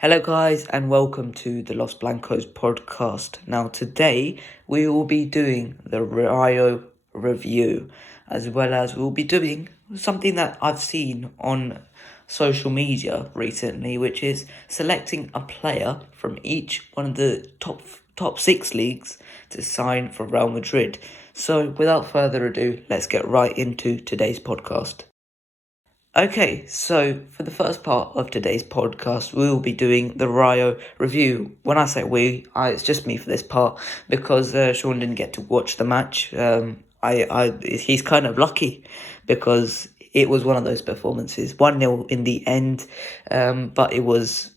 Hello guys and welcome to the Los Blancos podcast. Now today we will be doing the Rayo review, as well as we'll be doing something that I've seen on social media recently, which is selecting a player from each one of the top 6 leagues to sign for Real Madrid. So without further ado, let's get right into today's podcast. Okay, so for the first part of today's podcast, we will be doing the Rayo review. When I say it's just me for this part because Sean didn't get to watch the match. He's kind of lucky because it was one of those performances, 1-0 in the end, but it was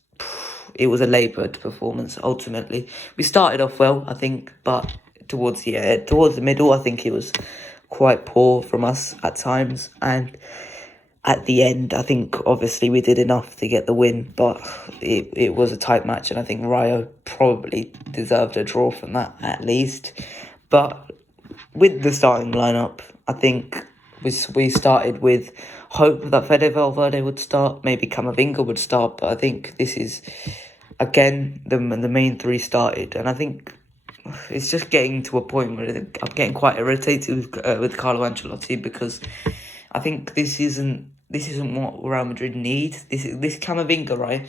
a laboured performance. Ultimately, we started off well, I think, but towards the middle, I think it was quite poor from us at times, and at the end, I think obviously we did enough to get the win, but it was a tight match, and I think Rayo probably deserved a draw from that at least. But with the starting lineup, I think we started with hope that Fede Valverde would start, maybe Camavinga would start, but I think this is again the main three started, and I think it's just getting to a point where I'm getting quite irritated with Carlo Ancelotti, because I think this isn't what Real Madrid need. This Camavinga, right?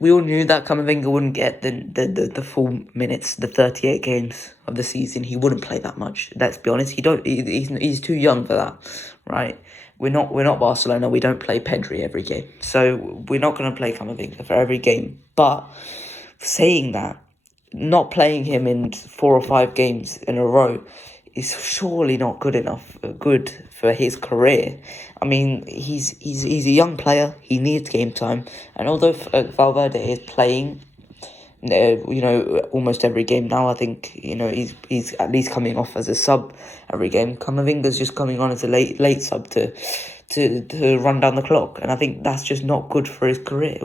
We all knew that Camavinga wouldn't get the full minutes, the 38 games of the season. He wouldn't play that much. Let's be honest. He's too young for that, right? We're not Barcelona. We don't play Pedri every game, so we're not going to play Camavinga for every game. But saying that, not playing him in 4 or 5 games in a row is surely not good for his career. I mean, he's a young player. He needs game time, and although Valverde is playing, almost every game now, I think he's at least coming off as a sub every game. Camavinga's just coming on as a late sub to run down the clock, and I think that's just not good for his career.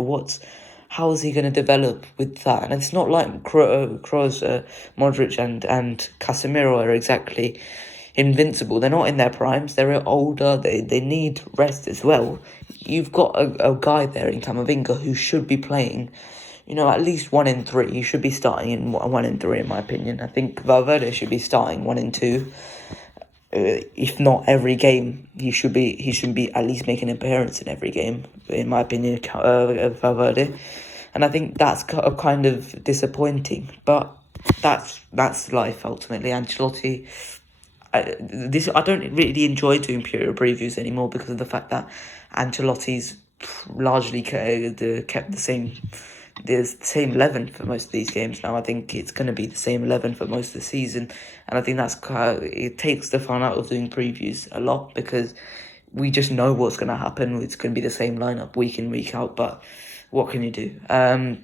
How is he going to develop with that? And it's not like Kroos, Modric and Casemiro are exactly invincible. They're not in their primes. They're older. They need rest as well. You've got a guy there in Camavinga who should be playing, at least 1 in 3. He should be starting in 1 in 3, in my opinion. I think Valverde should be starting 1 in 2. If not every game, he should be at least making an appearance in every game, in my opinion, Valverde. And I think that's kind of disappointing, but that's life ultimately. Ancelotti, I don't really enjoy doing Pure previews anymore because of the fact that Ancelotti's largely kept the same 11 for most of these games now. I think it's going to be the same 11 for most of the season, and I think it takes the fun out of doing previews a lot, because we just know what's going to happen. It's going to be the same lineup week in, week out, but what can you do?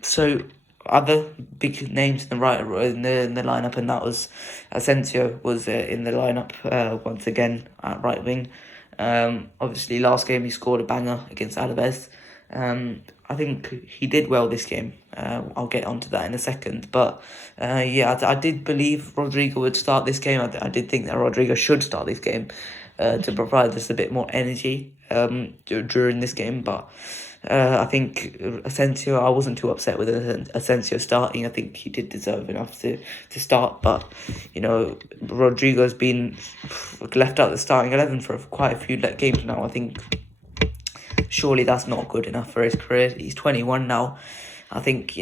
So other big names in the lineup, and that was Asensio was in the lineup once again at right wing. Obviously last game he scored a banger against Alaves. I think he did well this game. I'll get onto that in a second. But I did believe Rodrigo would start this game. I did think that Rodrigo should start this game to provide us a bit more energy during this game. But I think Asensio, I wasn't too upset with Asensio starting. I think he did deserve enough to start. But, Rodrigo's been left out of the starting 11 for quite a few games now. I think surely that's not good enough for his career. He's 21 now. I think,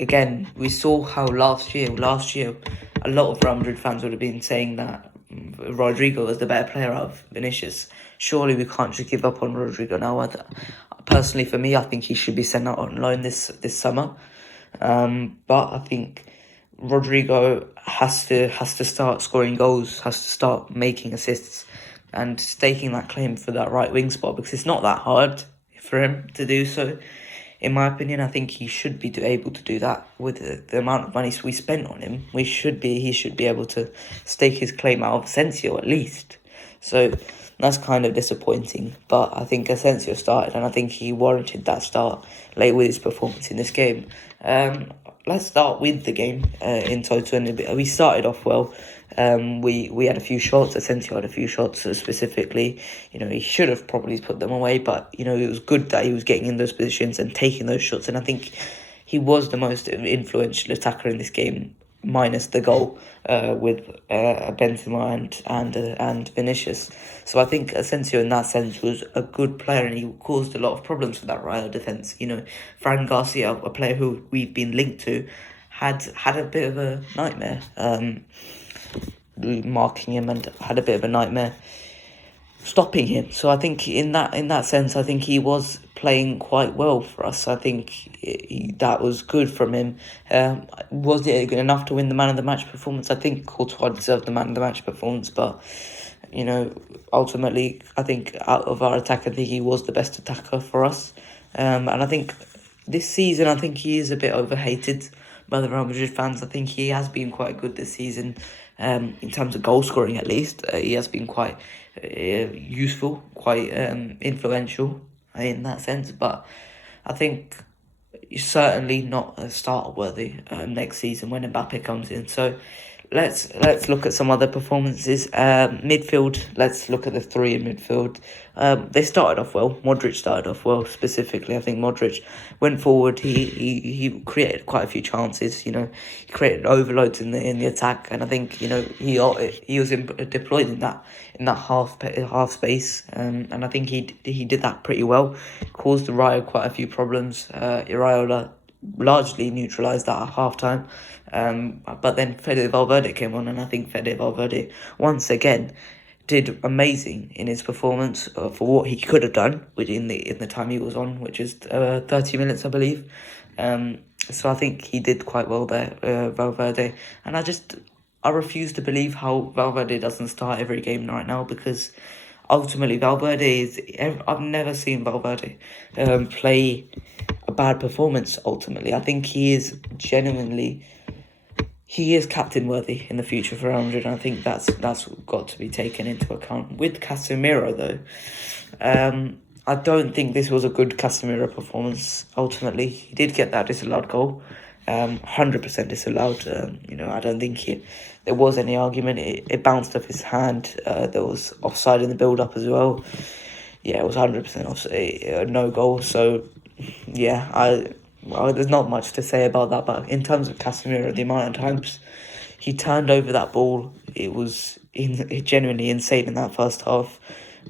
again, we saw how last year, a lot of Real Madrid fans would have been saying that Rodrigo was the better player out of Vinicius. Surely we can't just give up on Rodrigo now. Personally, for me, I think he should be sent out on loan this summer. But I think Rodrigo has to start scoring goals, has to start making assists, and staking that claim for that right wing spot, because it's not that hard for him to do so. In my opinion, I think he should be able to do that with the amount of money we spent on him. He should be able to stake his claim out of Asensio at least. So that's kind of disappointing. But I think Asensio started, and I think he warranted that start late with his performance in this game. let's start with the game in total. And we started off well. We had a few shots. Asensio had a few shots specifically. He should have probably put them away, but it was good that he was getting in those positions and taking those shots. And I think he was the most influential attacker in this game, minus the goal with Benzema and Vinicius. So I think Asensio in that sense was a good player, and he caused a lot of problems for that Rayo defence. Fran Garcia, a player who we've been linked to, had a bit of a nightmare marking him, and had a bit of a nightmare stopping him. So I think in that sense, I think he was playing quite well for us. I think that was good from him. Was it enough to win the man of the match performance? I think Courtois deserved the man of the match performance, but ultimately, I think out of our attack, I think he was the best attacker for us. And I think this season, I think he is a bit overhated by the Real Madrid fans. I think he has been quite good this season. In terms of goal scoring, at least, he has been quite useful, quite influential in that sense. But I think he's certainly not a starter worthy next season when Mbappe comes in. So let's look at some other performances. Midfield, let's look at the three in midfield. They started off well. Modric started off well, specifically. I think Modric went forward. He created quite a few chances. He created overloads in the attack, and I think he was deployed in that half space. And I think he did that pretty well. Caused the Rayo quite a few problems. Iraola largely neutralised that at half time. But then Fede Valverde came on, and I think Fede Valverde once again did amazing in his performance for what he could have done within the time he was on, which is 30 minutes, I believe. So I think he did quite well there, Valverde. And I refuse to believe how Valverde doesn't start every game right now, because ultimately I've never seen Valverde play a bad performance. Ultimately, I think he is captain worthy in the future for Real Madrid, and I think that's got to be taken into account. With Casemiro though, I don't think this was a good Casemiro performance. Ultimately, he did get that disallowed goal, 100% disallowed. I don't think there was any argument. It bounced off his hand. There was offside in the build-up as well. Yeah, it was 100% offside, no goal. So yeah, there's not much to say about that, but in terms of Casemiro, the amount of times he turned over that ball, it was genuinely insane in that first half.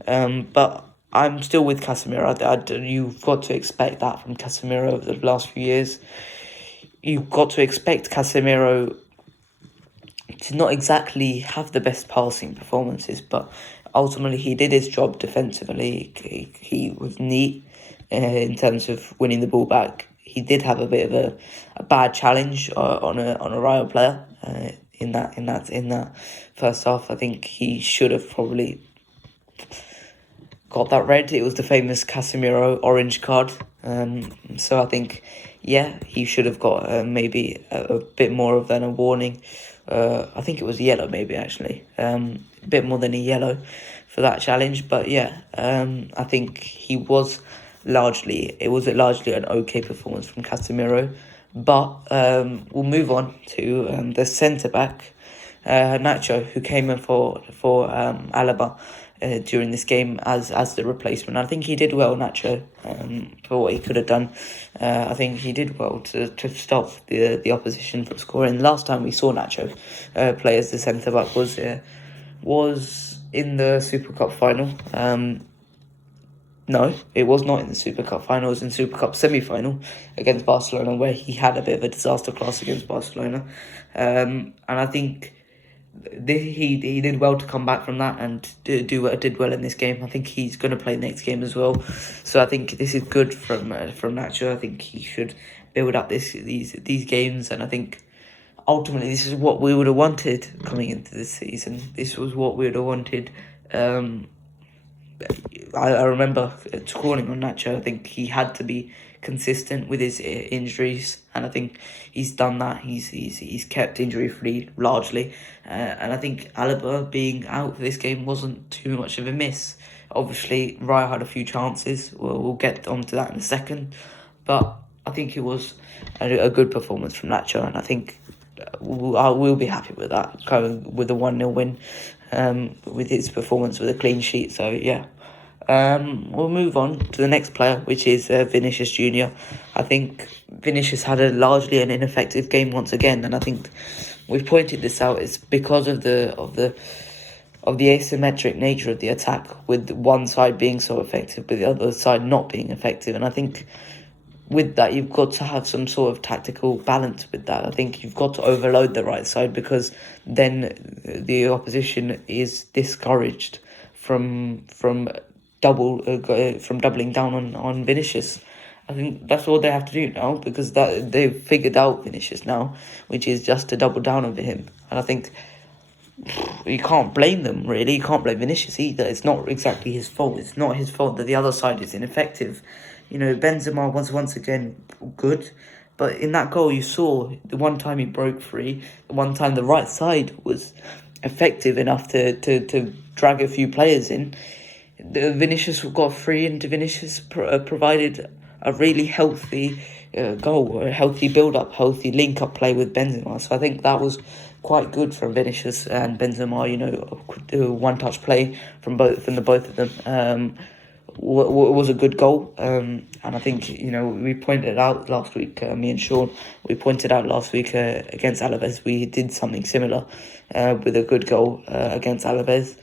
But I'm still with Casemiro. You've got to expect that from Casemiro over the last few years. You've got to expect Casemiro to not exactly have the best passing performances, but ultimately he did his job defensively. He was neat in terms of winning the ball back. He did have a bit of a bad challenge on a Rayo player in that first half. I think he should have probably got that red. It was the famous Casemiro orange card. So I think, he should have got maybe a bit more of than a warning. I think it was yellow, maybe actually, a bit more than a yellow for that challenge. But I think it was largely an okay performance from Casemiro. But we'll move on to the centre back, Nacho, who came in for Alaba during this game as the replacement. I think he did well, Nacho, for what he could have done. I think he did well to stop the opposition from scoring. Last time we saw Nacho play as the centre back was in the Super Cup final. No, it was not in the Super Cup final. It was in the Super Cup semi-final against Barcelona, where he had a bit of a disaster class against Barcelona. And I think he did well to come back from that and did well in this game. I think he's going to play next game as well. So I think this is good from Nacho. I think he should build up these games, and I think ultimately this is what we would have wanted coming into this season. This was what we would have wanted. I remember calling on Nacho. I think he had to be consistent with his injuries, and I think he's done that. He's kept injury free largely, and I think Alaba being out for this game wasn't too much of a miss. Obviously, Rayo had a few chances. We'll get onto that in a second, but I think it was a good performance from Nacho, and I think we'll be happy with that, going with the 1-0 win, with his performance with a clean sheet. So yeah. We'll move on to the next player, which is Vinicius Junior. I think Vinicius had a largely an ineffective game once again, and I think we've pointed this out. It's because of the asymmetric nature of the attack, with one side being so effective, but the other side not being effective. And I think with that, you've got to have some sort of tactical balance with that. I think you've got to overload the right side, because then the opposition is discouraged from doubling down on Vinicius. I think that's all they have to do now, because that they've figured out Vinicius now, which is just to double down over him. And I think you can't blame them, really. You can't blame Vinicius either. It's not exactly his fault. It's not his fault that the other side is ineffective. Benzema was once again good, but in that goal you saw the one time he broke free, the one time the right side was effective enough to drag a few players in. Vinicius got free, and Vinicius provided a really healthy goal, a healthy build-up, healthy link-up play with Benzema. So I think that was quite good from Vinicius and Benzema. One-touch play from both of them. Was a good goal, and I think we pointed out last week. Me and Sean, we pointed out last week against Alaves, we did something similar with a good goal against Alaves.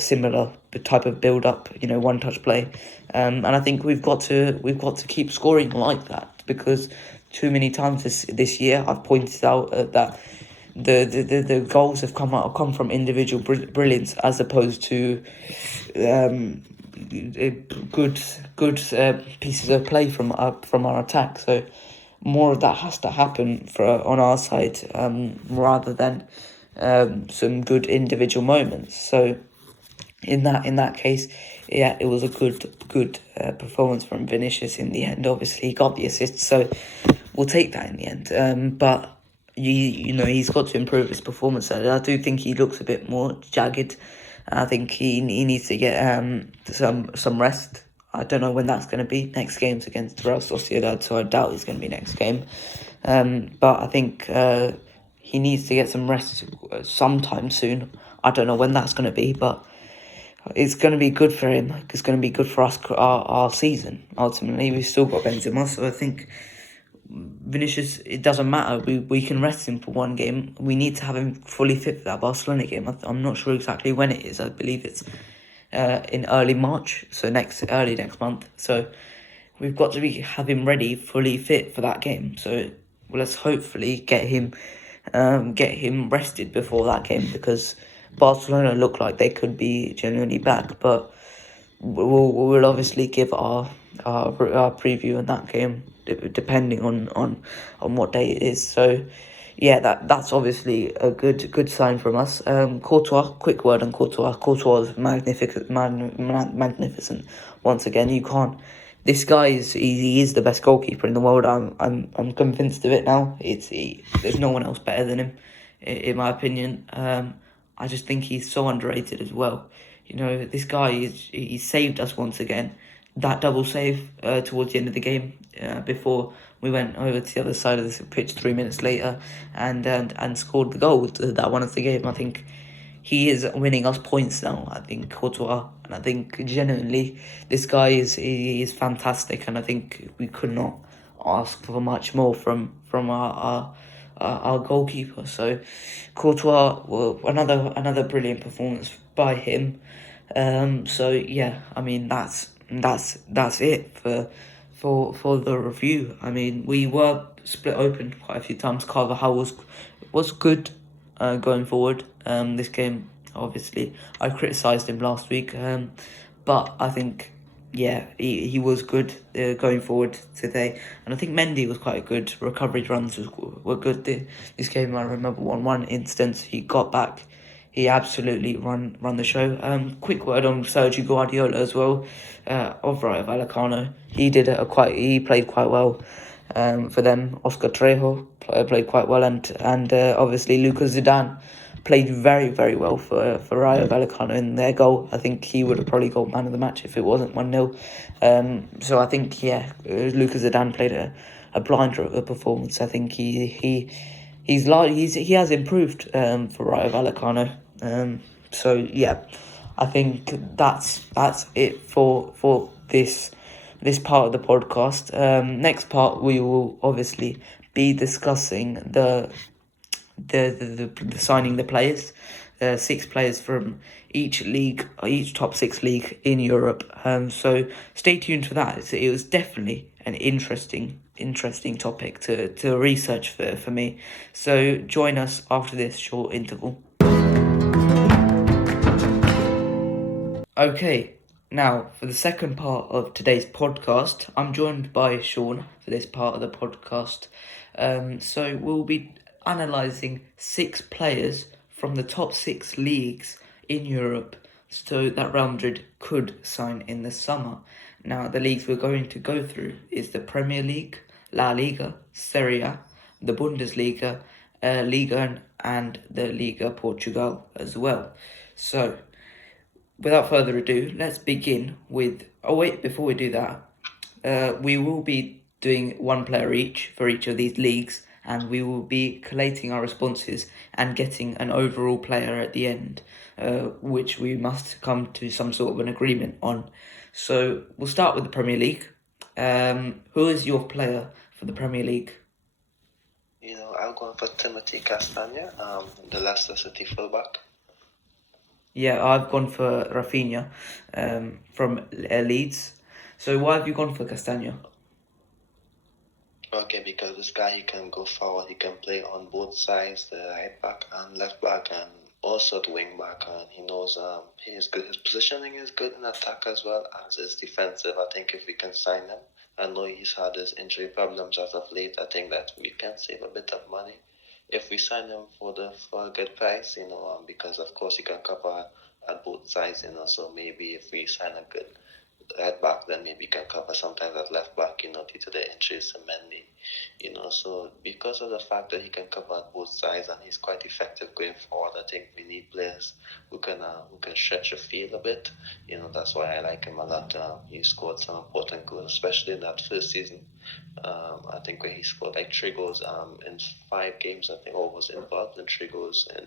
Similar type of build up, one touch play, and I think we've got to keep scoring like that, because too many times this year I've pointed out that the goals have come from individual brilliance, as opposed to good pieces of play from our attack. So more of that has to happen on our side, rather than some good individual moments. So in that case, yeah, it was a good performance from Vinicius in the end. Obviously, he got the assist, so we'll take that in the end. But he's got to improve his performance. I do think he looks a bit more jagged. I think he needs to get some rest. I don't know when that's going to be. Next game's against Real Sociedad, so I doubt it's going to be next game. But I think he needs to get some rest sometime soon. I don't know when that's going to be, but it's going to be good for him. It's going to be good for us, our season. Ultimately, we've still got Benzema, so I think Vinicius, it doesn't matter. We can rest him for one game. We need to have him fully fit for that Barcelona game. I'm not sure exactly when it is. I believe it's in early March, so early next month. So we've got to have him ready, fully fit for that game. So let's hopefully get him rested before that game, because Barcelona look like they could be genuinely back. But we'll obviously give our preview in that game, depending on what day it is. So yeah, that's obviously a good sign from us. Courtois, quick word on Courtois. Courtois was magnificent once again. You can't. This guy he is the best goalkeeper in the world. I'm convinced of it now. There's no one else better than him, in my opinion. I just think he's so underrated as well. This guy he saved us once again. That double save towards the end of the game, before we went over to the other side of the pitch 3 minutes later, and scored the goal that won us the game. I think he is winning us points now. I think Courtois, and I think genuinely this guy is fantastic, and I think we could not ask for much more from our goalkeeper. So Courtois, well, another brilliant performance by him. So yeah, I mean that's it for the review. I mean, we were split open quite a few times. Carvajal was good going forward. This game, obviously, I criticised him last week, but I think, yeah, he was good going forward today. And I think Mendy was quite good. Recovery runs were good. This game, I remember one instance, he got back. He absolutely run the show. Quick word on Sergio Guardiola as well, of Rayo Vallecano. He played quite well for them. Oscar Trejo played quite well, and obviously Lucas Zidane played very, very well for Rayo Vallecano in their goal. I think he would have probably got man of the match if it wasn't 1-0. So I think, yeah, Lucas Zidane played blinder of a performance. I think he has improved for Rayo Vallecano. So yeah, I think that's it for this part of the podcast. Next part we will obviously be discussing the signing the players, 6 players from each league, each top 6 league in Europe. So stay tuned for that. It was definitely an interesting topic to research for me. So join us after this short interval. Okay, now for the second part of today's podcast, I'm joined by Sean for this part of the podcast. So we'll be analysing 6 players from the top 6 leagues in Europe so that Real Madrid could sign in the summer. Now, the leagues we're going to go through is the Premier League, La Liga, Serie A, the Bundesliga, Liga and the Liga Portugal as well. So, without further ado, let's begin with... Oh wait, before we do that, we will be doing 1 player each for each of these leagues, and we will be collating our responses and getting an overall player at the end, which we must come to some sort of an agreement on. So we'll start with the Premier League. Who is your player for the Premier League? I'm going for Timothy Castagne, the Leicester City fullback. Yeah, I've gone for Rafinha from Leeds. So why have you gone for Castagne? Okay, because this guy, he can go forward, he can play on both sides, the right back and left back, and also the wing back, and he knows his positioning is good in attack as well as his defensive. I think if we can sign him, I know he's had his injury problems as of late, I think that we can save a bit of money if we sign him for a good price, because of course he can cover at both sides, so maybe if we sign a good right back, then maybe can cover sometimes at left back, due to the injuries to Mendy, so because of the fact that he can cover at both sides and he's quite effective going forward, I think we need players who can stretch the field a bit, that's why I like him a lot. He scored some important goals, especially in that first season. I think when he scored like 3 goals in 5 games, I think, or was involved in 3 goals in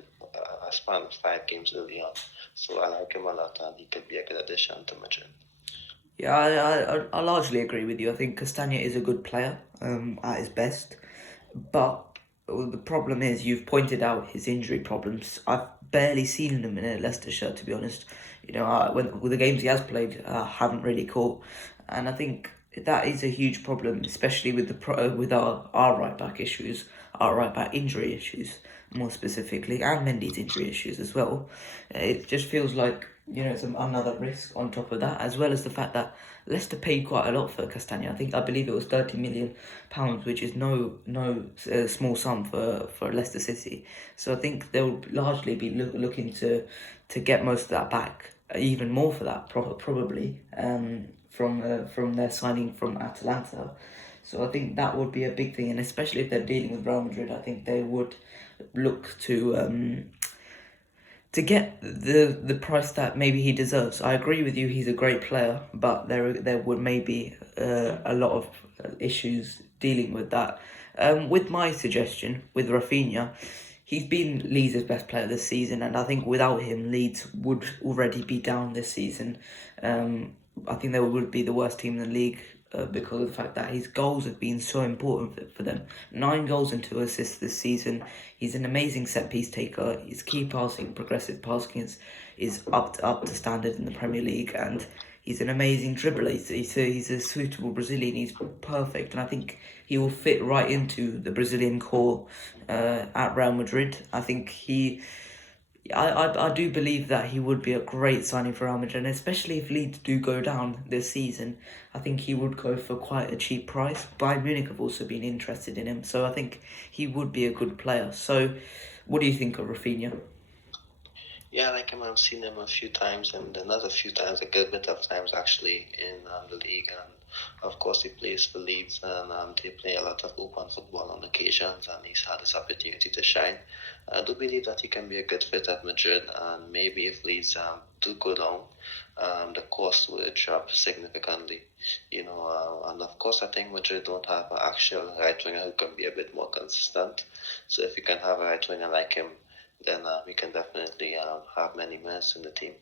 a span of 5 games early on. So I like him a lot, and he could be a good addition to Madrid. Yeah, I largely agree with you. I think Castagne is a good player at his best, but the problem is you've pointed out his injury problems. I've barely seen him in a Leicester shirt, to be honest. With the games he has played, I haven't really caught, and I think that is a huge problem, especially with with our right back issues, our right back injury issues, more specifically, and Mendy's injury issues as well. It just feels like it's another risk on top of that, as well as the fact that Leicester paid quite a lot for Castagne. I believe it was £30 million, which is no small sum for Leicester City. So I think they'll largely be looking to get most of that back, even more for that probably from their signing from Atalanta. So I think that would be a big thing, and especially if they're dealing with Real Madrid, I think they would look to get the price that maybe he deserves. I agree with you, he's a great player, but there would maybe a lot of issues dealing with that. With my suggestion, with Rafinha, he's been Leeds' best player this season, and I think without him, Leeds would already be down this season. I think they would be the worst team in the league because of the fact that his goals have been so important for them. 9 goals and 2 assists this season. He's an amazing set-piece taker. His key passing, progressive passing is up to standard in the Premier League, and he's an amazing dribbler. He's a suitable Brazilian. He's perfect, and I think he will fit right into the Brazilian core at Real Madrid. I think I do believe that he would be a great signing for Real Madrid, and especially if Leeds do go down this season, I think he would go for quite a cheap price. Bayern Munich have also been interested in him, so I think he would be a good player. So, what do you think of Rafinha? Yeah, I like him. I've seen him a few times, and another few times, a good bit of times actually, in the league. And of course, he plays for Leeds, and they play a lot of open football on occasions, and he's had this opportunity to shine. I do believe that he can be a good fit at Madrid, and maybe if Leeds do go down, the cost will drop significantly. And of course, I think Madrid don't have an actual right winger who can be a bit more consistent. So if you can have a right winger like him, then we can definitely have many minutes in the team.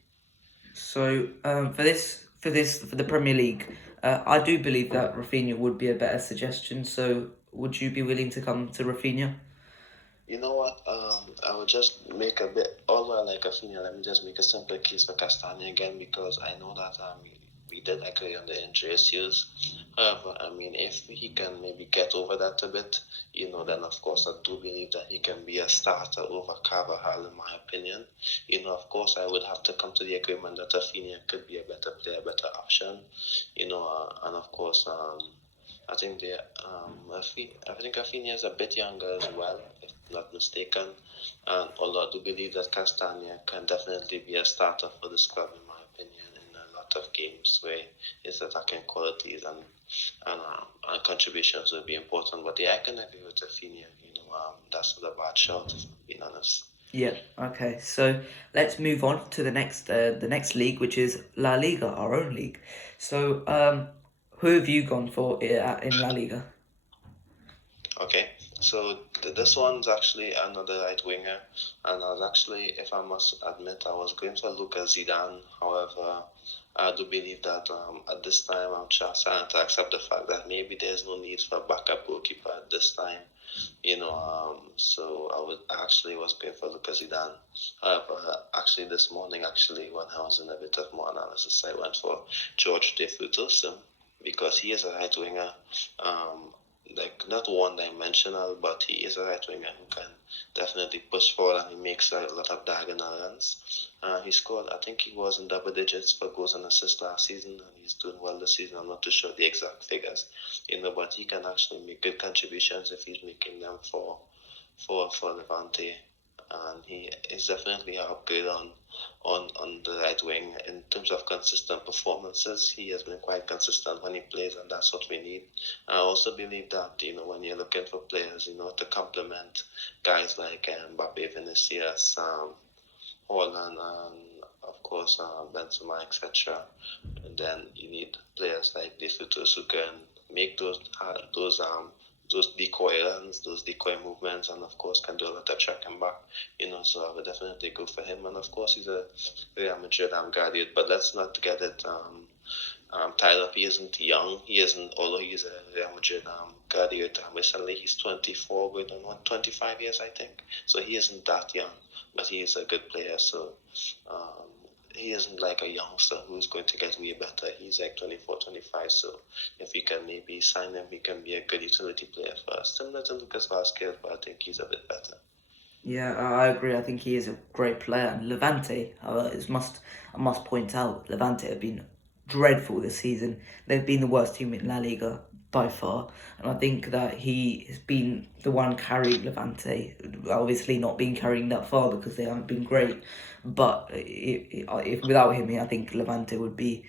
So for the Premier League, I do believe that Rafinha would be a better suggestion. So would you be willing to come to Rafinha? You know what? I would just make a bit, although I like Rafinha, let me just make a simple case for Castagna again, because I know that we did agree on the injury issues. However, I mean, if he can maybe get over that a bit, then of course I do believe that he can be a starter over Carvajal, in my opinion. Of course I would have to come to the agreement that Rafinha could be a better player, better option. And of course, I think Rafinha is a bit younger as well, if not mistaken. And although I do believe that Castagna can definitely be a starter for this club, in my opinion, in a lot of games where his attacking qualities and contributions will be important. But yeah, I can agree with Rafinha. That's not a bad shot, if I'm being honest. Yeah. Okay. So let's move on to the next league, which is La Liga, our own league. So who have you gone for in La Liga? Okay, so this one's actually another right winger, and I was actually, if I must admit, I was going for Lucas Zidane. However, I do believe that at this time I'm just trying to accept the fact that maybe there's no need for a backup goalkeeper at this time. So I actually was going for Lucas Zidane. However, actually this morning, when I was in a bit of more analysis, I went for George De Frutos, because he is a right winger. Like not one-dimensional, but he is a right winger who can definitely push forward, and he makes a lot of diagonal runs. He scored, I think he was in double digits for goals and assists last season, and he's doing well this season. I'm not too sure the exact figures, but he can actually make good contributions if he's making them for Levante, and he is definitely an upgrade on the right wing in terms of consistent performances. He has been quite consistent when he plays, and that's what we need. I also believe that when you're looking for players, to complement guys like Mbappe, Vinicius, Holland, and of course Benzema, etc. And then you need players like De Frutos who can make those decoy runs, those decoy movements, and of course can do a lot of tracking back. So I would definitely go for him. And of course he's a Real Madrid graduate, but let's not get it tied up. He isn't young. He isn't, although he's a Real Madrid graduate. Recently he's 24, going on 25 years, I think. So he isn't that young, but he is a good player. So he isn't like a youngster who's going to get way better. He's like 24, 25. So if we can maybe sign him, he can be a good utility player for us. Similar to Lucas Vazquez, but I think he's a bit better. Yeah, I agree. I think he is a great player. And Levante, I must point out, Levante have been dreadful this season. They've been the worst team in La Liga by far, and I think that he has been the one carrying Levante. Obviously, not been carrying that far because they haven't been great, but if without him, I think Levante would be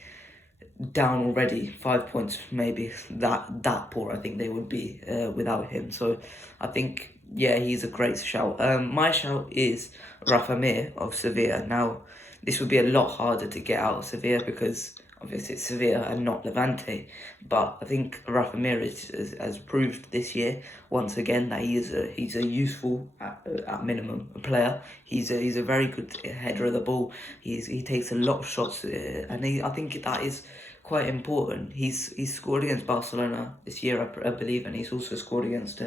down already, 5 points maybe. That poor I think they would be without him. So I think, yeah, he's a great shout. My shout is Rafa Mir of Sevilla. Now this would be a lot harder to get out of Sevilla because obviously it's Sevilla and not Levante, but I think Rafa Mir has proved this year once again that he's a useful at minimum player. He's a very good header of the ball. He takes a lot of shots, and I think that is quite important. He's scored against Barcelona this year, I believe, and he's also scored against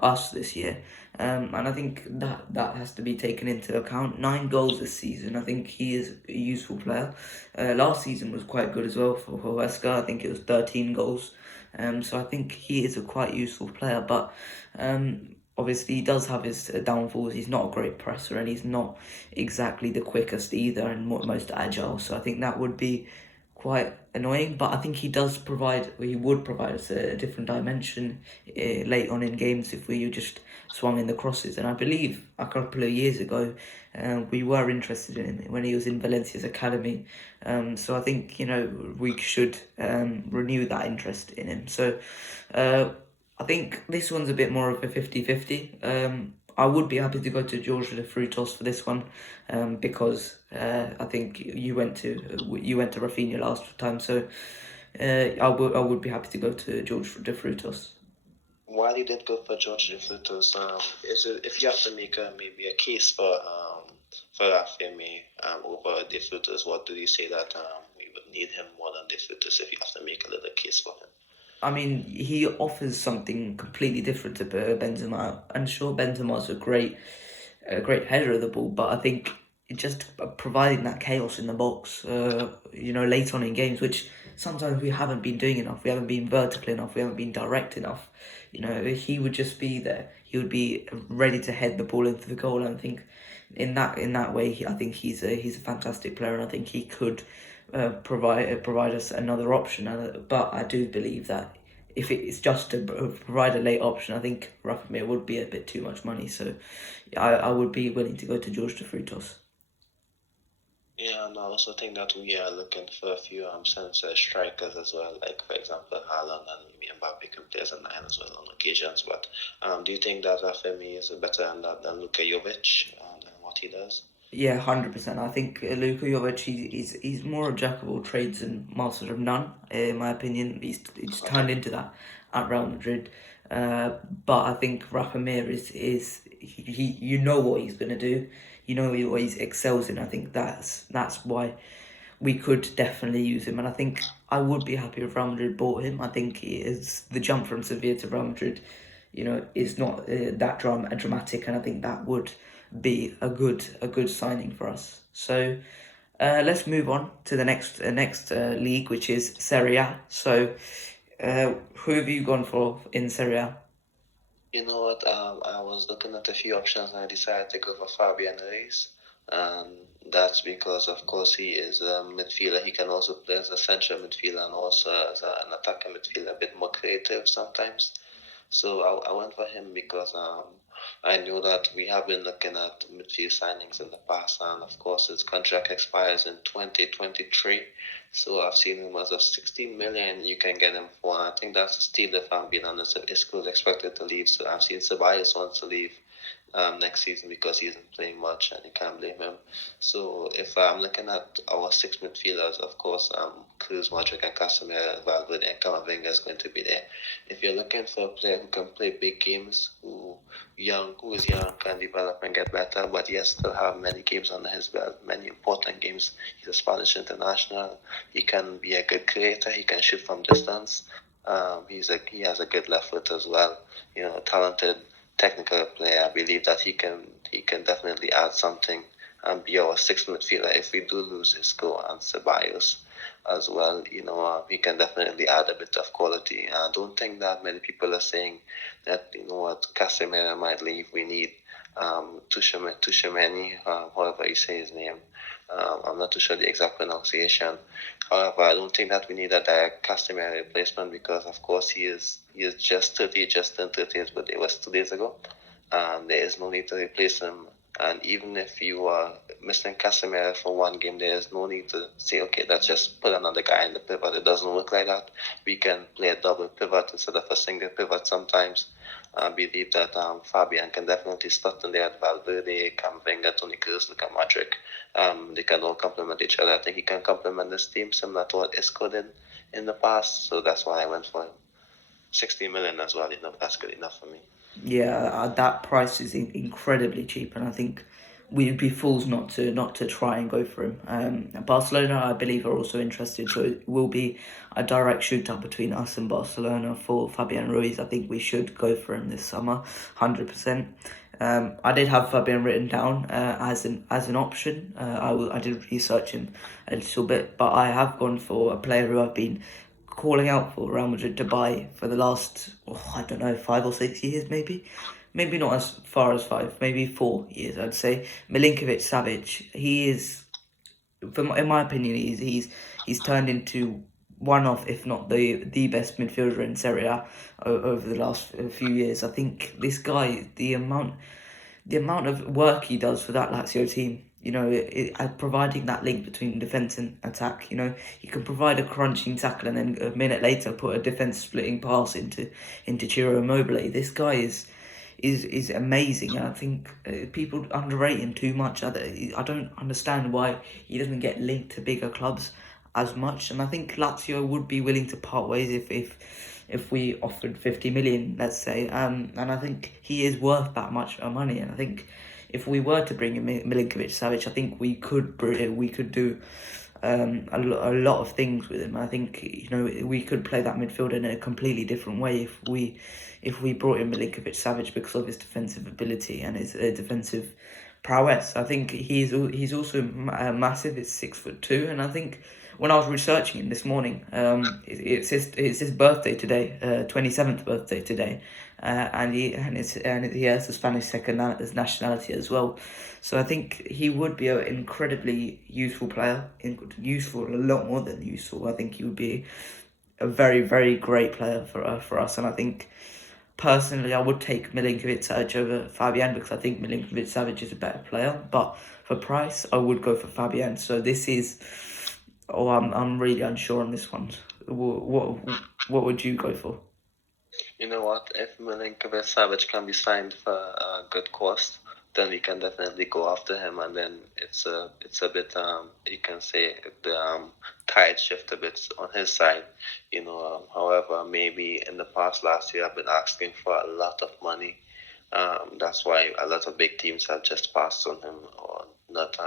us this year. And I think that has to be taken into account. 9 goals this season. I think he is a useful player. Last season was quite good as well for Huesca. I think it was 13 goals. So I think he is a quite useful player, but obviously he does have his downfalls. He's not a great presser, and he's not exactly the quickest either, and most agile. So I think that would be quite annoying, but I think he would provide us a different dimension late on in games if we just swung in the crosses. And I believe a couple of years ago, we were interested in him when he was in Valencia's academy. So I think, we should renew that interest in him. So I think this one's a bit more of a 50-50. I would be happy to go to George de Frutos for this one, because I think you went to Rafinha last time, so I would be happy to go to George de Frutos. Why you did go for George de Frutos? If you have to make maybe a case for Rafinha over de Frutos, what do you say that we would need him more than de Frutos if you have to make a little case for him? I mean, he offers something completely different to Benzema, and sure, Benzema's a great header of the ball, but I think just providing that chaos in the box, late on in games, which sometimes we haven't been doing enough. We haven't been vertical enough. We haven't been direct enough. He would just be there. He would be ready to head the ball into the goal. And I think in that way, I think he's a fantastic player, and I think he could provide us another option. But I do believe that if it's just to provide a late option, I think Rafinha would be a bit too much money. So I would be willing to go to George de Frutos. Yeah, and I also think that we are looking for a few sensor strikers as well. Like, for example, Haaland and maybe Mbappe can play as a 9 as well on occasions. But do you think that Rafinha is better than Luka Jovic and what he does? Yeah, 100%. I think Luka Jovic, he's more a jack of all trades and master of none, in my opinion. He's turned into that at Real Madrid. But I think Rafinha is you know what he's gonna do. You know what he excels in. I think that's why we could definitely use him, and I think I would be happy if Real Madrid bought him. I think the jump from Sevilla to Real Madrid, is not that dramatic, and I think that would be a good signing for us. So let's move on to the next league, which is Serie A. So who have you gone for in Serie A? You know what? I was looking at a few options and I decided to go for Fabian Ruiz. And that's because, of course, he is a midfielder. He can also play as a central midfielder and also as an attacking midfielder, a bit more creative sometimes. So I went for him because I knew that we have been looking at midfield signings in the past, and of course his contract expires in 2023. So I've seen him as a 16 million you can get him for. And I think that's a steal if I'm being honest. If Isco is expected to leave, so I've seen Ceballos wants to leave next season because he isn't playing much, and you can't blame him. So if I'm looking at our 6 midfielders, of course, Cruz, Modric, and Casemiro, Valverde, and Camavinga is going to be there. If you're looking for a player who can play big games, who is young, can develop and get better, but yet still have many games under his belt, many important games. He's a Spanish international. He can be a good creator. He can shoot from distance. He has a good left foot as well. Talented, technical player. I believe that he can definitely add something and be our 6th midfielder if we do lose Isco and Ceballos as well. He can definitely add a bit of quality. I don't think that many people are saying that, Casemiro might leave. We need Tushemeni, however you say his name. I'm not too sure the exact pronunciation. However, I don't think that we need a direct Casemiro replacement because, of course, he is just 30, just turned 30, but it was 2 days ago. And there is no need to replace him. And even if you are missing Casemiro for one game, there is no need to say, okay, let's just put another guy in the pivot. It doesn't work like that. We can play a double pivot instead of a single pivot sometimes. I believe that Fabian can definitely start in there at Valverde, Camavinga, Toni Kroos, Luka Modric. They can all complement each other. I think he can complement this team similar to what Isco did in the past. So that's why I went for him. 60 million as well, that's good enough for me. Yeah, that price is incredibly cheap, and I think we'd be fools not to try and go for him. Barcelona, I believe, are also interested, so it will be a direct shootout between us and Barcelona for Fabian Ruiz. I think we should go for him this summer, 100%. I did have Fabian written down as an option. I did research him a little bit, but I have gone for a player who I've been calling out for Real Madrid to buy for the last, 5 or 6 years, maybe not as far as 5, maybe 4 years, I'd say. Milinkovic-Savic, he is in my opinion, he's turned into one of, if not the best midfielder in Serie A over the last few years. I think this guy, the amount of work he does for that Lazio team, providing that link between defence and attack. He can provide a crunching tackle and then a minute later put a defence splitting pass into Ciro Immobile. This guy is amazing, and I think people underrate him too much. I don't understand why he doesn't get linked to bigger clubs as much, and I think Lazio would be willing to part ways if we offered 50 million, let's say. And I think he is worth that much money, and I think if we were to bring in Milinkovic-Savic, I think we could do a lot of things with him. I think we could play that midfield in a completely different way if we brought in Milinkovic-Savic because of his defensive ability and his defensive prowess. I think he's also massive. It's 6'2", and I think when I was researching him this morning, it's his birthday today, 27th birthday today, and he has a Spanish second nationality as well. So I think he would be an incredibly useful player, useful, a lot more than useful. I think he would be a very, very great player for us, and I think personally I would take Milinkovic-Savic over Fabian because I think Milinkovic-Savic is a better player, but for price I would go for Fabian. So this is, I'm really unsure on this one. What would you go for? You know what? If Milinkovic-Savic can be signed for a good cost, then we can definitely go after him, and then it's a bit you can say the tide shift a bit on his side. However, maybe in the past last year I've been asking for a lot of money. That's why a lot of big teams have just passed on him or not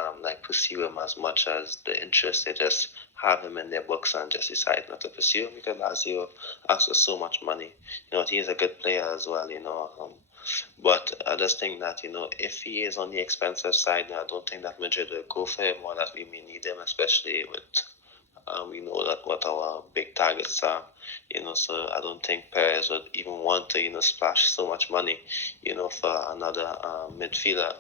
pursue him as much as the interest. They just have him in their books and just decide not to pursue him because Lazio asks for so much money. He is a good player as well. But I just think that if he is on the expensive side, I don't think that Madrid will go for him or that we may need him, especially with we know that what our big targets are. So I don't think Perez would even want to splash so much money for another midfielder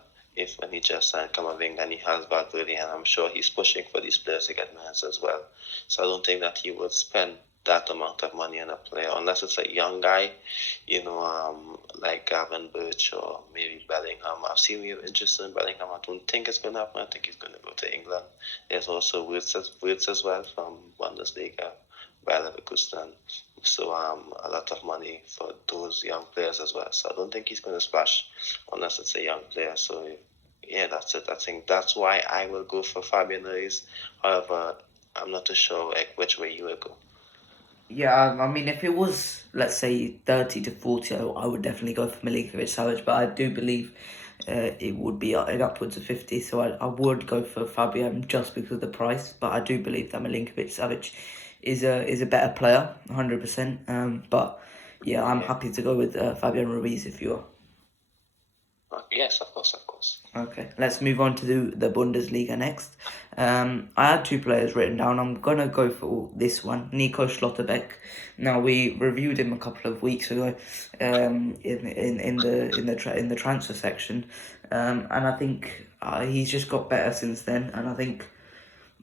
when he just signed Camavinga and he has Valverde, and I'm sure he's pushing for these players to get minutes as well. So I don't think that he would spend that amount of money on a player unless it's a young guy, like Gavin Birch or maybe Bellingham. I've seen we have interest in Bellingham. I don't think it's going to happen. I think he's going to go to England. There's also Wirtz as well from Bundesliga, Bayer Leverkusen. So a lot of money for those young players as well. So I don't think he's going to splash unless it's a young player. So yeah, that's it. I think that's why I will go for Fabian Ruiz. However, I'm not too sure which way you will go. Yeah, I mean, if it was, let's say, 30 to 40, I would definitely go for Milinkovic-Savic, but I do believe it would be in upwards of 50, so I would go for Fabian just because of the price, but I do believe that Milinkovic-Savic is a better player, 100%, but yeah, I'm happy to go with Fabian Ruiz if you are. Yes, of course. Okay, let's move on to the Bundesliga next. I had two players written down. I'm gonna go for this one, Nico Schlotterbeck. Now we reviewed him a couple of weeks ago, in the transfer section, and I think he's just got better since then. And I think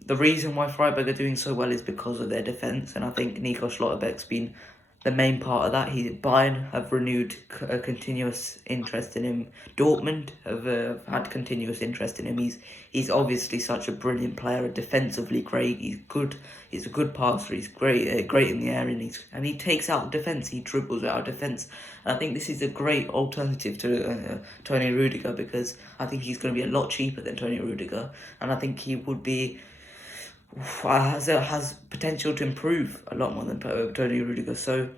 the reason why Freiburg are doing so well is because of their defence, and I think Nico Schlotterbeck's been the main part of that. Bayern have renewed a continuous interest in him. Dortmund have had continuous interest in him. He's obviously such a brilliant player, defensively great. He's good. He's a good passer. He's great, great in the air, and he takes out defence. He dribbles out defence. I think this is a great alternative to Tony Rudiger because I think he's going to be a lot cheaper than Tony Rudiger, and I think he would be. Has potential to improve a lot more than Tony Rudiger. So,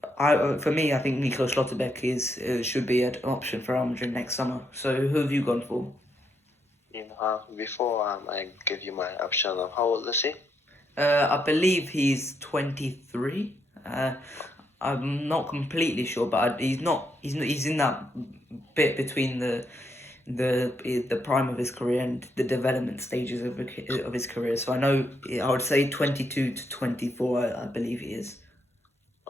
for me, I think Nico Schlotterbeck should be an option for Real Madrid next summer. So, who have you gone for? Before I give you my option, how old is he? I believe he's 23. I'm not completely sure, but he's not. He's in that bit between the prime of his career and the development stages of his career. So I would say 22 to 24, I believe he is.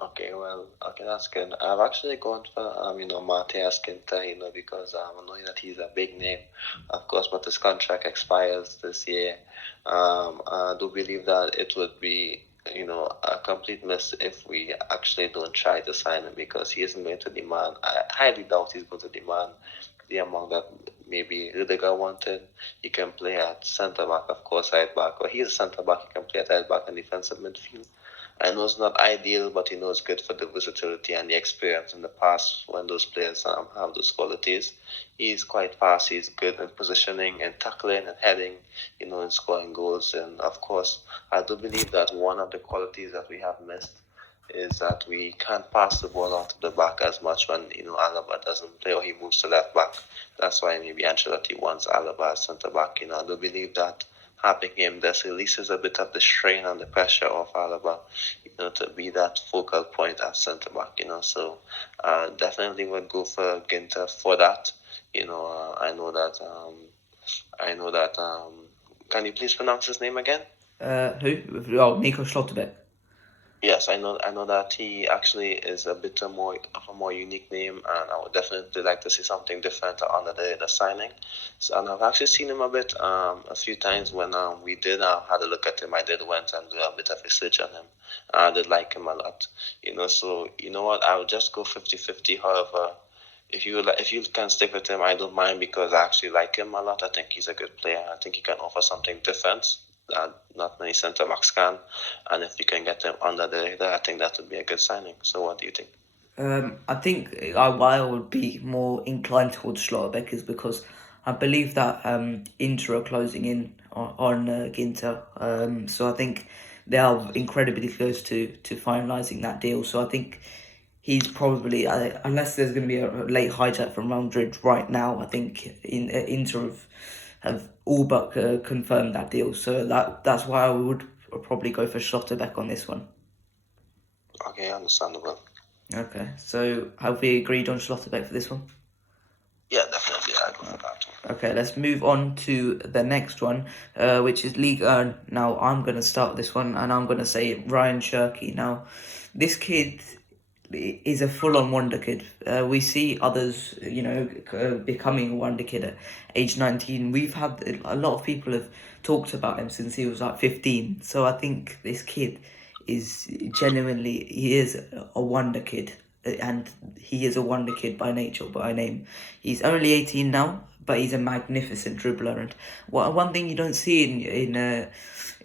Okay, well, okay, that's good. I've actually gone for Mateus Ginter, because I know that he's a big name, of course, but his contract expires this year. I do believe that it would be a complete miss if we actually don't try to sign him, because he isn't going to demand. I highly doubt he's going to demand the amount that maybe Rudiger wanted. He can play at centre back, of course, right back, or he's a centre back. He can play at right back and defensive midfield. I know it's not ideal, but it's good for the versatility and the experience in the past when those players have those qualities. He's quite fast. He's good in positioning and tackling and heading, and scoring goals. And of course, I do believe that one of the qualities that we have missed is that we can't pass the ball out to the back as much when Alaba doesn't play or he moves to left back. That's why maybe Ancelotti wants Alaba as centre back. I do believe that having him this releases a bit of the strain and the pressure of Alaba, to be that focal point at centre back. So definitely would go for Ginter for that. I know that. I know that. Can you please pronounce his name again? Who? Oh, Nico Schlotterbeck. Yes, I know. I know that he actually is a bit more of a more unique name, and I would definitely like to see something different under the signing. So, and I've actually seen him a bit, a few times when we did had a look at him. I did went and do a bit of research on him. I did like him a lot, So you know what? I would just go 50-50. However, if you can stick with him, I don't mind, because I actually like him a lot. I think he's a good player. I think he can offer something different that not many centre backs can. And if you can get him under the radar, I think that would be a good signing. So what do you think? I think why I would be more inclined towards Schlotterbeck is because I believe that Inter are closing in on Ginter. So I think they are incredibly close to finalising that deal. So I think he's probably, unless there's going to be a late hijack from Real Madrid right now, I think Inter have all but confirmed that deal. So that's why I would probably go for Schlotterbeck on this one. Okay, understandable. Okay, so have we agreed on Schlotterbeck for this one? Yeah, definitely. I go for that one. Okay, let's move on to the next one, which is Ligue 1. Now, I'm going to start this one, and I'm going to say Ryan Cherky. Now, this kid is a full-on wonder kid. We see others, becoming a wonder kid at age 19. We've had a lot of people have talked about him since he was like 15. So I think this kid is genuinely, he is a wonder kid. And he is a wonder kid by nature, by name. He's only 18 now, but he's a magnificent dribbler. And one thing you don't see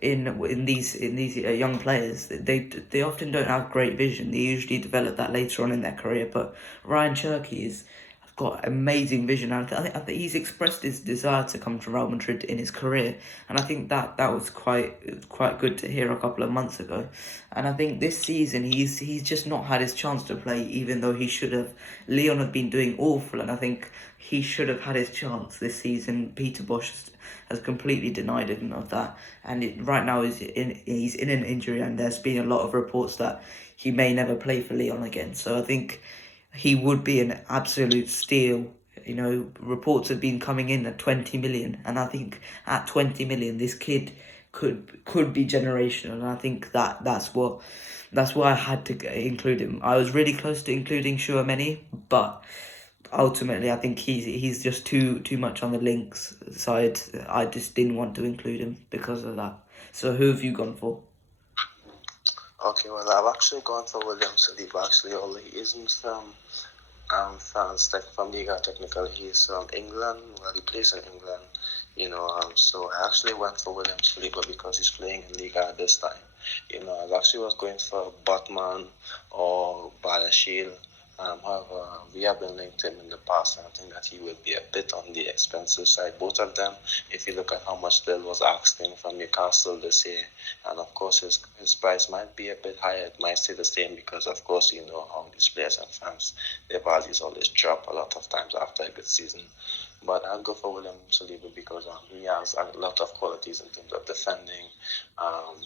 in these young players, they often don't have great vision. They usually develop that later on in their career. But Ryan Cherky has got amazing vision, and I think he's expressed his desire to come to Real Madrid in his career, and I think that was quite good to hear a couple of months ago. And I think this season he's just not had his chance to play, even though he should have. Leon have been doing awful, and I think he should have had his chance this season. Peter Bosch has completely denied him of that, and right now he's in an injury, and there's been a lot of reports that he may never play for Leon again. So I think he would be an absolute steal. Reports have been coming in at 20 million, and I think at 20 million, this kid could be generational, and I think that's why I had to include him. I was really close to including Chouameni, but ultimately I think he's just too much on the links side. I just didn't want to include him because of that. So who have you gone for? Okay, well, I've actually gone for William Saliba, actually, although he isn't from France, from Liga technically. He's from England. Well, he plays in England, so I actually went for William Saliba because he's playing in Liga at this time. I actually was going for Botman or Balashil. However, we have been linked to him in the past, and I think that he will be a bit on the expensive side. Both of them, if you look at how much Bill was asking from Newcastle this year, and of course his price might be a bit higher, it might stay the same because, of course, you know how these players in France, their values always drop a lot of times after a good season. But I'll go for William Saliba because he has a lot of qualities in terms of defending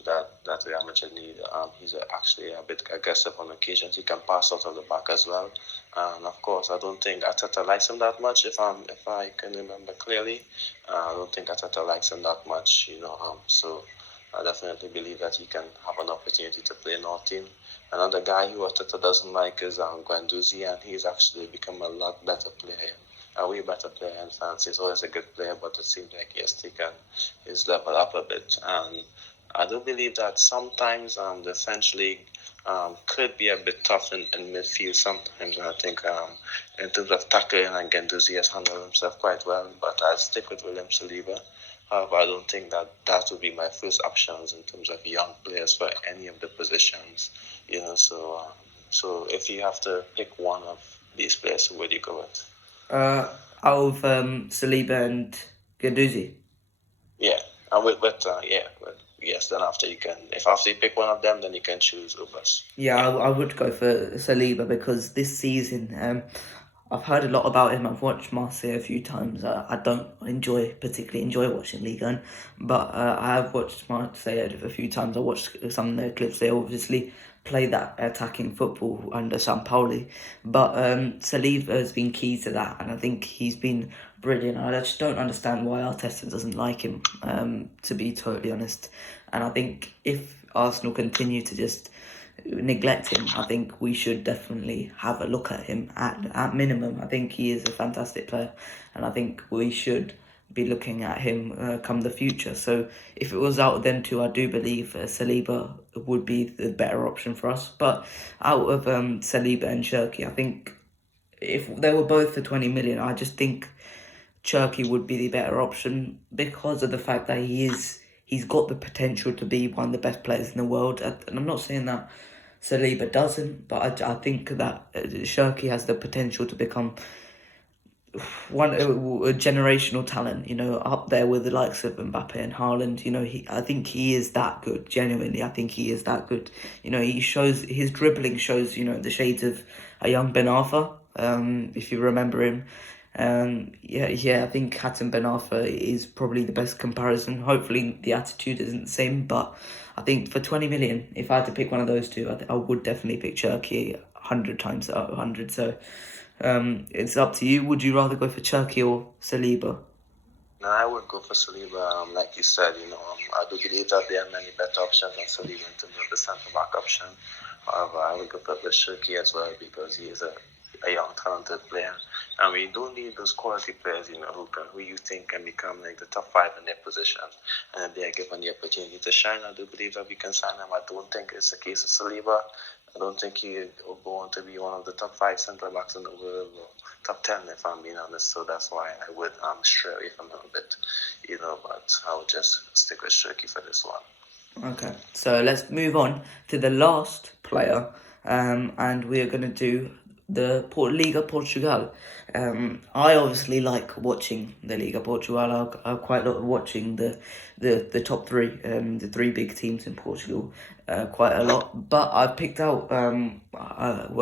that Real Madrid need. He's actually a bit aggressive on occasions. He can pass out of the back as well. And of course, I don't think Arteta likes him that much. If I can remember clearly, I don't think Arteta likes him that much. So I definitely believe that he can have an opportunity to play in our team. Another guy who Arteta doesn't like is Guendouzi, and he's actually become a lot better player, a way better player in France. He's always a good player, but it seems like he has taken his level up a bit. And I do believe that sometimes the French league could be a bit tough in midfield sometimes. I think in terms of tackling, and Guendouzi has handled himself quite well, but I'll stick with William Saliba. However, I don't think that would be my first options in terms of young players for any of the positions. So if you have to pick one of these players, who would you go with? Out of Saliba and Guendouzi. Yeah, and yes. Then after you pick one of them, then you can choose Ubers. Yeah, I would go for Saliba because this season, I've heard a lot about him. I've watched Marseille a few times. I don't particularly enjoy watching Ligue 1, but I have watched Marseille a few times. I watched some of their clips. They obviously play that attacking football under Sampaoli, but Saliba has been key to that, and I think he's been brilliant. I just don't understand why Arteta doesn't like him, to be totally honest. And I think if Arsenal continue to just neglect him, I think we should definitely have a look at him at minimum. I think he is a fantastic player, and I think we should be looking at him come the future. So if it was out of them two, I do believe Saliba would be the better option for us. But out of Saliba and Cherki, I think if they were both for 20 million, I just think Cherki would be the better option because of the fact that he's got the potential to be one of the best players in the world. And I'm not saying that Saliba doesn't, but I think that Cherki has the potential to become a generational talent, up there with the likes of Mbappe and Haaland. I think he is that good. Genuinely, I think he is that good. He shows his dribbling shows the shades of a young Ben Arfa. If you remember him. I think Hatem Ben Arfa is probably the best comparison. Hopefully the attitude isn't the same, but I think for 20 million, if I had to pick one of those two, I would definitely pick Cherki 100 times out of 100. So it's up to you. Would you rather go for Cherki or Saliba? No, I would go for Saliba. Like you said, I do believe that there are many better options than Saliba in terms of the centre back option. However, I would go for Cherki as well because he is a young, talented player. And we do need those quality players, who you think can become like the top five in their position. And if they are given the opportunity to shine, I do believe that we can sign them. I don't think it's the case of Saliba. I don't think he will go on to be one of the top five centre backs in the world, or top 10 if I'm being honest. So that's why I would stray away from him a bit, but I would just stick with Cherki for this one. Okay, so let's move on to the last player, and we are going to do the Liga Portugal. I obviously like watching the Liga Portugal. I quite like watching the top three, the three big teams in Portugal, quite a lot. But I picked out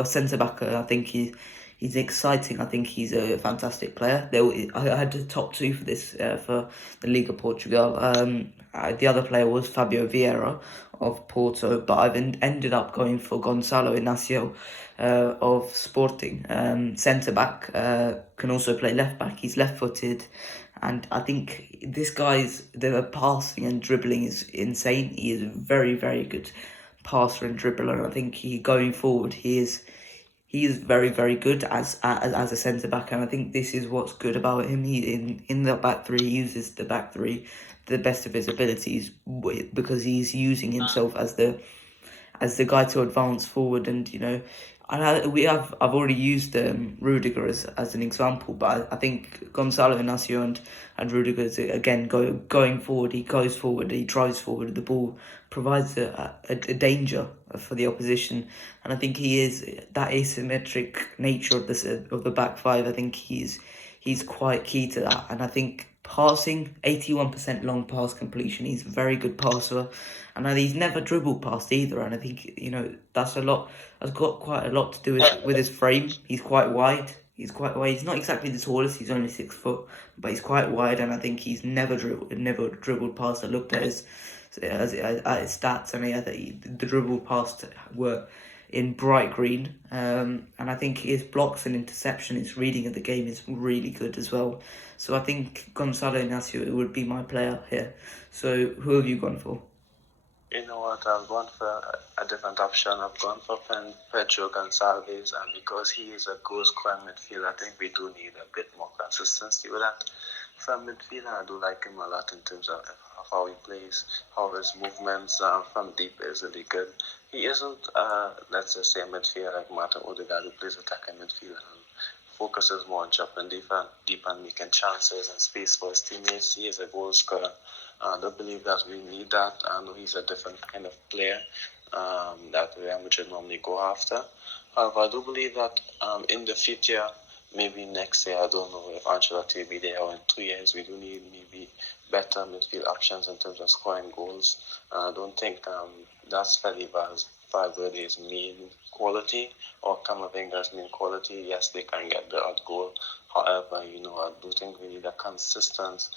centre back. I think he's exciting. I think he's a fantastic player. I had the top two for this for the Liga Portugal. The other player was Fabio Vieira of Porto, but I've ended up going for Gonçalo Inácio of Sporting. Centre back, can also play left back. He's left footed, and I think this guy's the passing and dribbling is insane. He is a very, very good passer and dribbler. I think going forward he is very, very good as a centre back, and I think this is what's good about him. He in the back three, he uses the back three to the best of his abilities because he's using himself as the guy to advance forward. And I've already used Rudiger as an example, but I think Gonçalo Inácio and Rudiger again going forward. He goes forward, he drives forward. The ball provides a danger for the opposition, and I think he is that asymmetric nature of the back five. I think he's quite key to that, and I think passing 81% long pass completion. He's a very good passer, and he's never dribbled past either. And I think that's a lot. Has got quite a lot to do with his frame. He's quite wide. He's not exactly the tallest. He's only 6 foot, but he's quite wide, and I think he's never dribbled past. I looked at his stats, and the dribble past were in bright green, and I think his blocks and interception, his reading of the game is really good as well. So I think Gonçalo Inácio would be my player here. So who have you gone for? You know what? I've gone for a different option. I've gone for Pedro Gonçalves, and because he is a goal scoring midfielder, I think we do need a bit more consistency with that. From midfielder, I do like him a lot in terms of how he plays, how his movements from deep is really good. He isn't, let's just say, a midfielder like Martin Odegaard who plays attacking midfielder and focuses more on jumping deep and making chances and space for his teammates. He is a goal scorer. I don't believe that we need that. I know he's a different kind of player that Real Madrid normally go after. However, I do believe that in the future, maybe next year, I don't know if Ancelotti will be there, or in 2 years, we do need maybe better midfield options in terms of scoring goals. I don't think that's Valverde's main quality or Camavinga's main quality. Yes, they can get the odd goal. However, I do think we need a consistent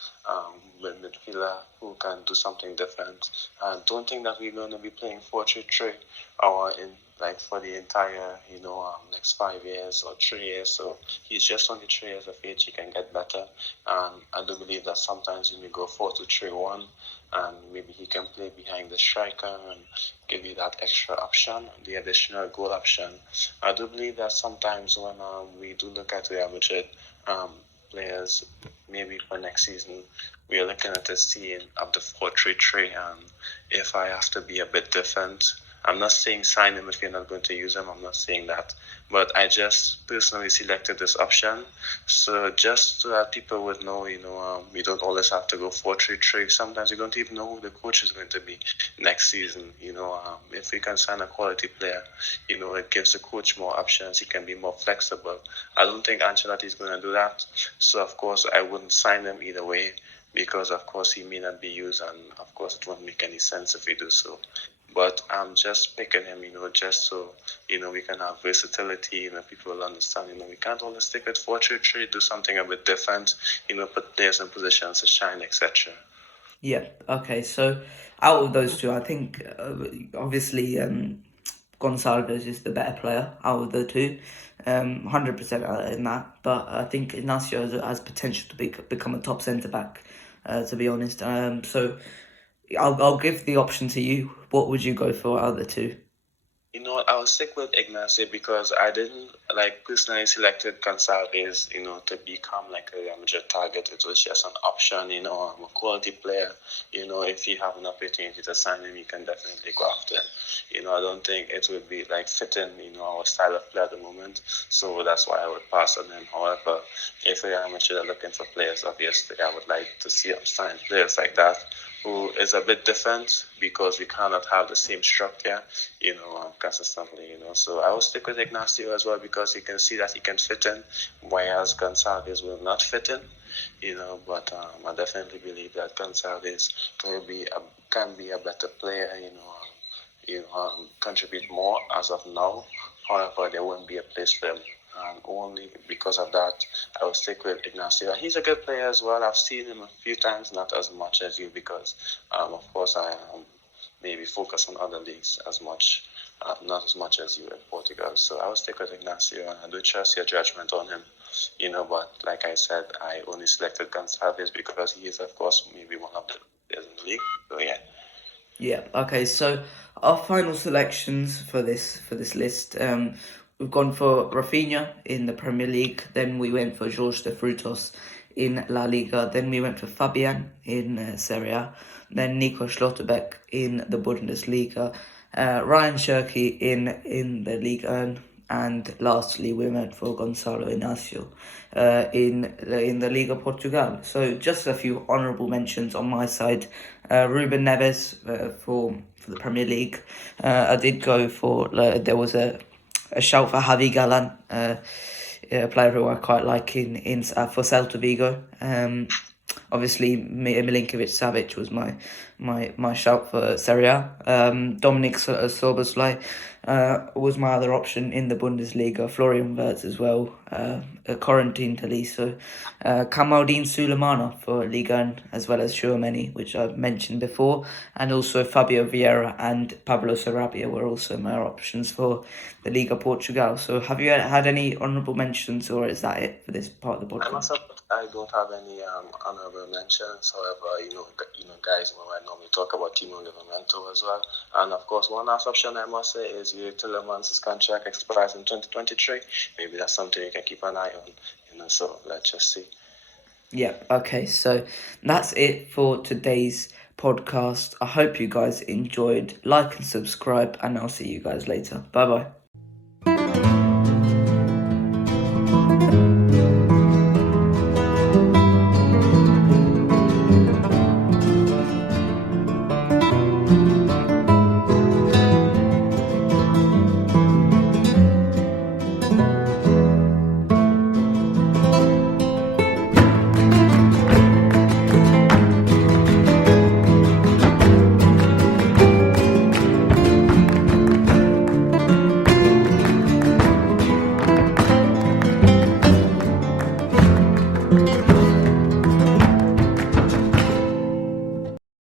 midfielder who can do something different. I don't think that we're going to be playing 4-3-3 or in for the entire next 5 years or 3 years. So he's just only 3 years of age. He can get better, and I do believe that sometimes you may go 4-2-3-1, and maybe he can play behind the striker and give you that extra option, the additional goal option. I do believe that sometimes when we do look at Real Madrid players, maybe for next season, we are looking at the scene of the 4-3-3, and if I have to be a bit different, I'm not saying sign him if you're not going to use him. I'm not saying that. But I just personally selected this option. So just so that people would know, we don't always have to go 4-3-3. Sometimes you don't even know who the coach is going to be next season. If we can sign a quality player, it gives the coach more options. He can be more flexible. I don't think Ancelotti is going to do that. So, of course, I wouldn't sign him either way because, of course, he may not be used. And, of course, it won't make any sense if we do so. But I'm just picking him, just so, we can have versatility, people will understand, we can't always stick with 4-3-3, do something a bit different, put players in positions to shine, etc. Yeah, okay, so out of those two, I think obviously Gonçalves is the better player out of the two, 100% in that, but I think Ignacio has potential to become a top centre-back, to be honest. So I'll give the option to you. What would you go for out of the two? I'll stick with Ignacio because I didn't personally selected Gonçalves, to become like a Real Madrid target. It was just an option, I'm a quality player. If you have an opportunity to sign him, you can definitely go after him. I don't think it would be fitting, our style of play at the moment. So that's why I would pass on him. However, if Real Madrid are looking for players, obviously I would like to see them sign players like that, who is a bit different because we cannot have the same structure, consistently, So I will stick with Ignacio as well because you can see that he can fit in, whereas Gonçalves will not fit in, But I definitely believe that Gonçalves can be a better player, contribute more as of now. However, there won't be a place for him. And only because of that, I will stick with Ignacio. He's a good player as well. I've seen him a few times, not as much as you, because, of course, I maybe focus on other leagues as much, not as much as you in Portugal. So I will stick with Ignacio, and I do trust your judgment on him. But like I said, I only selected Gonçalves because he is, of course, maybe one of the players in the league. So yeah. Yeah. Okay. So our final selections for this list, we've gone for Rafinha in the Premier League. Then we went for Jorge de Frutos in La Liga. Then we went for Fabian in Serie A. Then Nico Schlotterbeck in the Bundesliga. Ryan Cherky in the Liga. And lastly, we went for Gonçalo Inácio in the Liga Portugal. So just a few honourable mentions on my side. Ruben Neves for the Premier League. I did go for there was a shout for Javi Galan, a player who I quite like in for Celta Vigo. Obviously, Milinkovic-Savic was my shout for Serie A. Dominic Szoboszlai was my other option in the Bundesliga. Florian Wirtz as well. Corentin Tolisso. Kamaldeen Sulemana for Liga 1, as well as Tchouameni, which I've mentioned before. And also Fabio Vieira and Pablo Sarabia were also my options for the Liga Portugal. So have you had any honourable mentions, or is that it for this part of the podcast? I don't have any honorable mentions. However, guys when we talk about Timo Livramento as well. And of course, one last option I must say is Tillemans' contract expires in 2023. Maybe that's something you can keep an eye on. So let's just see. Yeah, okay, so that's it for today's podcast. I hope you guys enjoyed. Like and subscribe, and I'll see you guys later. Bye-bye.